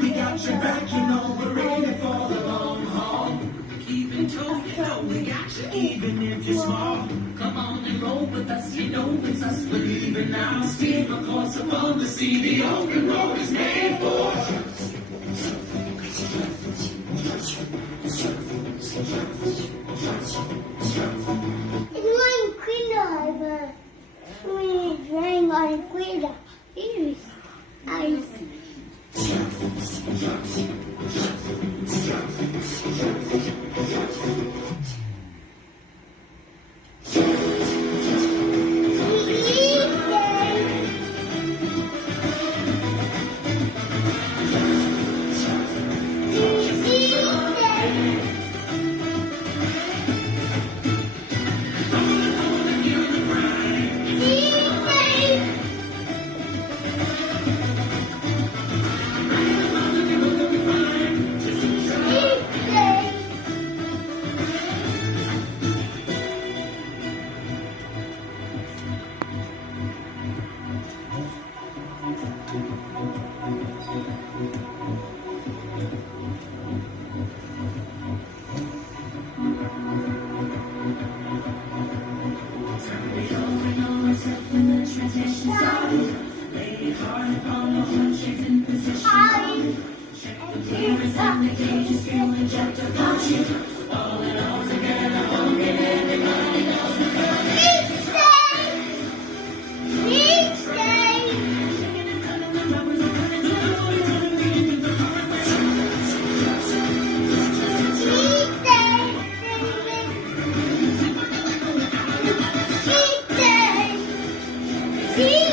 We got your back, you know we're ready for the long haul. Keep it tough, you know we got you, even if you're small. Come on and roll with us, you know it's us. We're leaving now, steer the course above the sea. The open road is made for us. It's going quicker, but it's going quicker. I See?